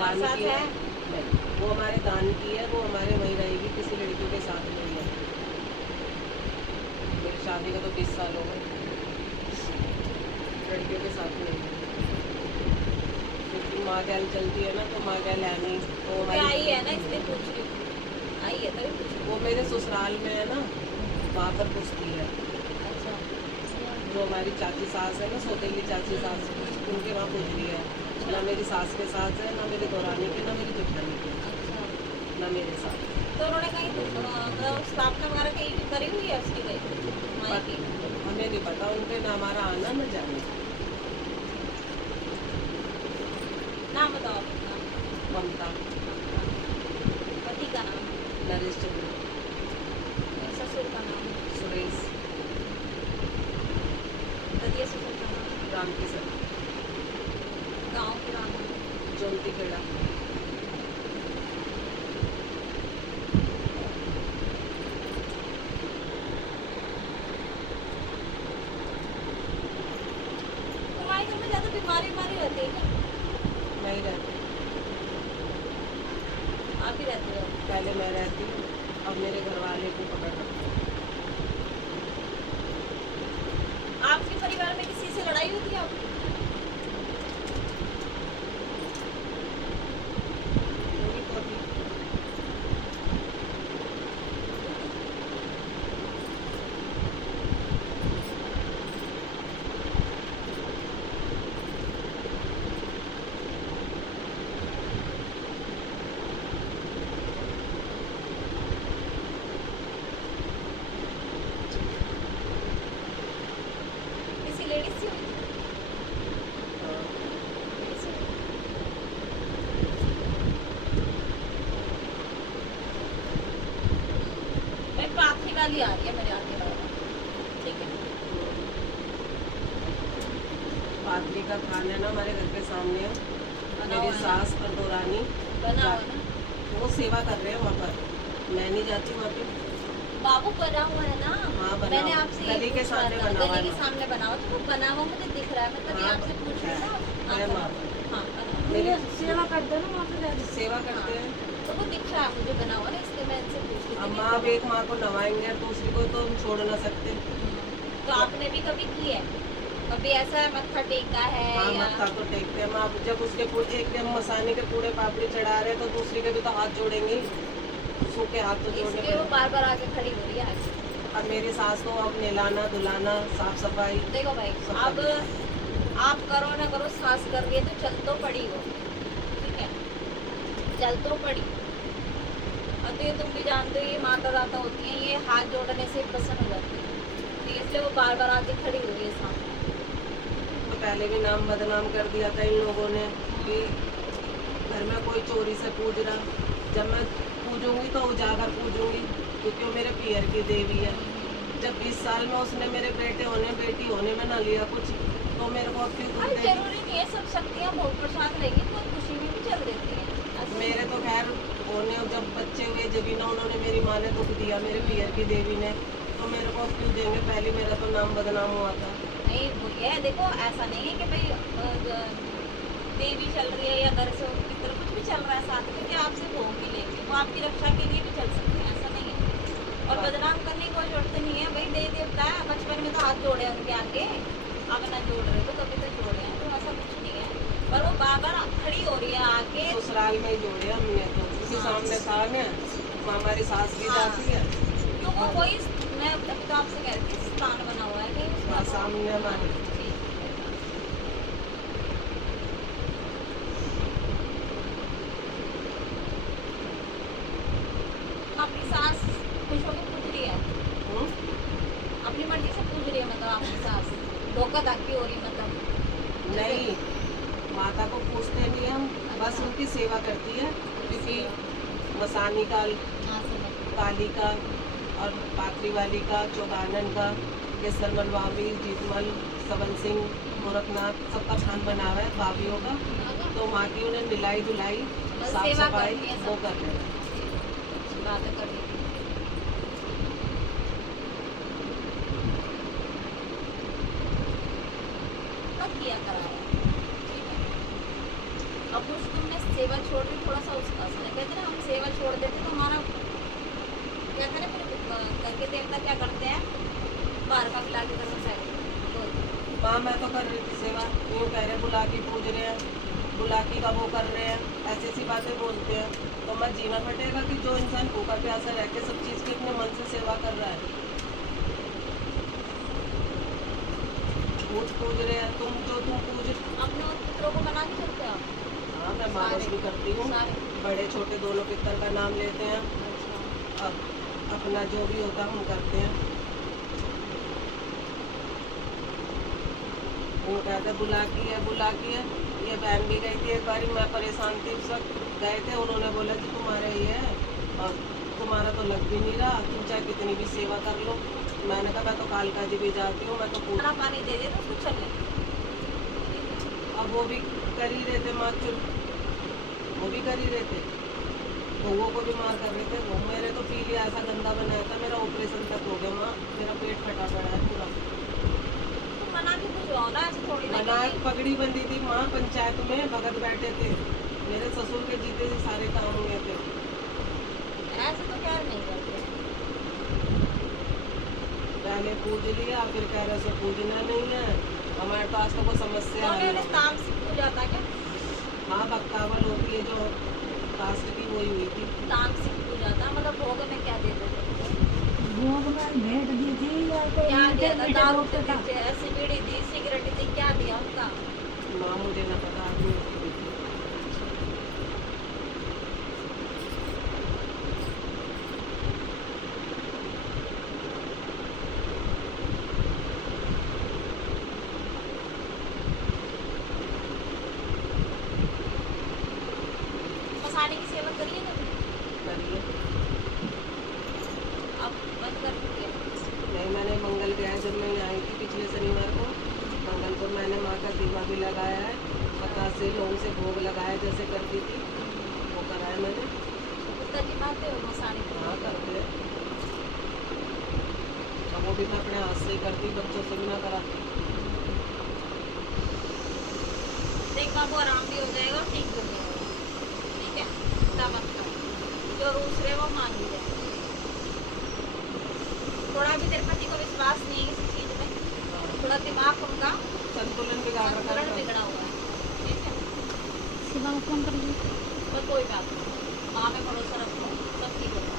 दान साथ की है। है? नहीं, वो हमारे दान की है, वो हमारे वहीं रहेगी, किसी लड़कियों के साथ नहीं है। मेरी शादी का तो 20 साल हो गए, लड़कियों के साथ नहीं है। क्योंकि माँ गैल चलती है ना, तो माँ गैल है नहीं, तो वो हमारी आई है ना, इसलिए पूछ रही हूँ। आई है तभी पूछ रही वो मेरे ससुराल में है ना, वहाँ पर पूछती है। हूँ। अच्छा जो हमारी चाची सास है ना, सौतेली चाची सास, उनके वहाँ पूछ रही है। ना मेरी सास के साथ है, ना मेरी दौरानी के, ना मेरी जेठानी के, अच्छा। ना मेरे साथ। तो उन्होंने कहीं मतलब स्थापना वगैरह कहीं भी करी हुई है उसकी कहीं माई की? हमें नहीं पता उनके, ना हमारा आना न जाना। नाम बताओ अपना। ममता, पति का नाम, नरेश चंद्र, ससुर का नाम, सुरेश, ददिया ससुर का नाम, राम किशन, गाँव के नाम, जोंती खेड़ा, तुम्हारे घर में ज़्यादा बीमारी रहती है क्या? नहीं रहती। आप ही रहते हो? पहले मैं रहती हूँ, अब मेरे घर वाले को पकड़ रखा है। आपके परिवार में किसी से लड़ाई हुई थी आपकी? वही तो अभी किसी लेडीज से हुई थी? मैं पाथी वाली आ रही है मेरे आगे वाला। ठीक है। पादरी का थान है ना हमारे घर के सामने है। बना मेरी हुआ है ना? सास और दौरानी बना हुआ है ना? वो सेवा कर रहे हैं वहाँ पर। मैं नहीं जाती वहाँ पे। बाबू बना हुआ है ना? हाँ, बना मैंने हुआ। आपसे गली के सामने बना हुआ है गली के ना। सामने बना हुआ, तो वो बना हुआ मुझे दिख रहा है, मैं तभी हाँ, आपसे पूछ रही हूँ ना। है हाँ, माँ। हाँ, बना हुआ। मेरे सेवा करते हैं ना वहाँ पे जाके। सेवा करते हैं। तो वो दिख रहा है मुझे बना हुआ ना, इसलिए मैं इनसे पूछ रही थी अब कि माँ अब एक माँ को नवाएंगे और दूसरी को तो हम छोड़ ना सकते। तो आपने भी कभी की है? कभी ऐसा मत्था टेका है हाँ, या? मत्था तो टेकते हैं। माँ जब उसके एक दिन मसाने के पूरे पापड़ी चढ़ा रहे तो दूसरी के भी तो हाथ जोड़ेंगे ही। सूखे हाथ तो जोड़ने इसलिए वो पड़ेंगे। बार बार आके खड़ी हो रही है आगे। अब मेरी सास को अब नहलाना धुलाना साफ सफाई देखो भाई, सब अब करना। आप करो ना करो, सास कर रही है तो चल तो पड़ी हो, ठीक है, चल तो पड़ी। और तो ये तुम भी जानते हो, ये माता दाता होती हैं, ये हाथ जोड़ने से प्रसन्न हो जाती है, तो इसलिए वो बार बार आके खड़ी हो रही है सामने। तो पहले भी नाम बदनाम कर दिया था इन लोगों ने कि घर में कोई चोरी से पूज रहा। जब मैं पूजूंगी तो उजागर पूजूंगी, क्योंकि वो मेरे पियर की देवी है। जब 20 साल में उसने मेरे बेटे होने बेटी होने में ना लिया कुछ, तो मेरे को अब क्यों दुख अरे देगी? जरूरी नहीं है सब शक्तियाँ भोग प्रसाद रहेगी तो खुशी में भी चल देती है। मेरे तो खैर होने जब बच्चे हुए जब भी ना उन्होंने मेरी माँ ने दुख दिया, मेरे पियर की देवी ने, तो मेरे को अब क्यों देंगे? पहले मेरा तो नाम बदनाम हुआ था। नहीं वो ये है, देखो ऐसा नहीं है कि भाई देवी चल रही है या घर से की तरफ कुछ भी चल रहा है साथ में, कि आपसे भोग भी लेंगे, वो आपकी रक्षा के लिए भी चल सकते हैं, ऐसा नहीं है। और बदनाम करने की कोई जरूरत नहीं है भाई, देवी देवता है, बचपन में तो हाथ जोड़े हैं उनके आगे, अब ना जोड़ रहे तो कभी तो जोड़े हैं, तो ऐसा कुछ नहीं है। पर वो बार बार खड़ी हो रही है आगे। ससुराल में ही जोड़े हमने तो, क्योंकि सामने था ना, हमारी सास भी हाँ। जाती है। तो वो वही, मैं अभी तो आपसे कह रही थी स्थान बना हुआ है कहीं उसका? हाँ, सामने हमारे। ठीक। आपकी सास खुश होकर पूछ रही है, हम्म? अपनी मर्जी से पूछ रही है, मतलब आपकी सास धोखा धक्की हो रही है मतलब? नहीं, माता को पूछते नहीं हम, बस उनकी सेवा करती है। क्योंकि मसानी का, हाँ समझ। काली का और पात्री वाली का, चौगानन का, केसर मलवावी, जीतमल, सबल सिंह, गोरखनाथ, सबका थान बना हुआ है भाभीियों का। तो माँ की उन्हें निलाई धुलाई बस साफ सेवा सफाई करती है वो सब। कर रहे हैं। बातें कर रही थी। तब किया कराया, ठीक है। अब उस दिन मैं सेवा छोड़ रही, थोड़ा सा उसका असर है। कहते हैं ना, हम सेवा छोड़ देते तो हमारा कहते हैं ना, फिर घर के देवता क्या करते हैं, बाहर का खिला के घर में साइड माँ मैं तो कर रही थी सेवा, यूँ कह रहे बुला के पूज रहे हैं, बुला के का वो कर रहे हैं, ऐसी ऐसी बातें बोलते हैं। तो मैं जीना पड़ेगा कि जो इंसान भूखा प्यासा रह के सब चीज़ की अपने मन से सेवा कर रहा है। पूज रहे हैं, तुम पूज। अपने उन पितरों को मना नहीं करते आप? हाँ मैं मानस भी करती हूँ, सारे। बड़े छोटे दोनों पितर का नाम लेते हैं। अच्छा। अब अपना जो भी होता है हम करते हैं। वो कहते बुला की है। ये बहन भी गई थी एक बारी, मैं परेशान थी उस वक्त, गए थे, उन्होंने बोला कि तुम्हारा ये है और तुम्हारा तो लग भी नहीं रहा, तुम चाहे कितनी भी सेवा कर लो। मैंने कहा मैं तो कालका जी भी जाती हूँ, मैं तो पूछ। खाना पानी दे दे तो उसको चल ले। अब वो भी कर ही रहे थे माँ चुप, वो भी कर ही रहे थे, बउओं को भी मार कर रहे थे। वो मेरे तो पीलिया ऐसा गंदा बनाया था, मेरा ऑपरेशन तक हो गया माँ, मेरा पेट फटा पड़ा है पूरा। तो मना के कुछ हो ना, ऐसे थोड़ी ना मना कि- पगड़ी बंधी थी माँ, पंचायत में भगत बैठे थे, मेरे ससुर के जीते जी सारे काम हुए थे। ऐसे तो क्या नहीं करते। पहले पूज लिया, फिर कह रहे से पूजना नहीं है, हमारे पास तो कोई समस्या तो है मैंने तामसिक पूजा था क्या? हाँ भक्तावल होती है जो कास्ट की, वही हुई थी। तामसिक पूजा था, मतलब भोग में क्या देते थे? भोग में भेंट दी थी या कोई क्या दिया था? मीठा दारू होता था? दी, ऐसी बीड़ी दी, सिगरेट दी, क्या दिया उनका? माँ मुझे न पता, आदमी होती थी। मसाले की सेवन करिए कभी? करिए। अब बंद कर दीजिए। नहीं मैंने मंगल गया जब मैं यहाँ आई थी पिछले शनिवार को, मंगल को मैंने माँ का दीवा भी लगाया है, 50 लोगों से भोग लगाया जैसे करती थी, वो कराया मैंने। कुत्ता जी खाते हो मसाले को? हाँ करते हैं, अब वो भी मैं अपने हाथ से ही करती, बच्चों से भी ना कराती। देखा वो आराम भी हो जाएगा, ठीक भी हो जाएगा। ठीक है, चिंता मत करो, जो रूस रहे वो मान ही जाए। थोड़ा भी तेरे पति को विश्वास नहीं है किसी चीज में, थोड़ा दिमाग उनका संतुलन बिगाड़ रखा संतुलन है। बिगड़ा हुआ है। ठीक है, शिवा को फोन कर दी। तो कोई बात नहीं, माँ में भरोसा रखो, सब ठीक होगा।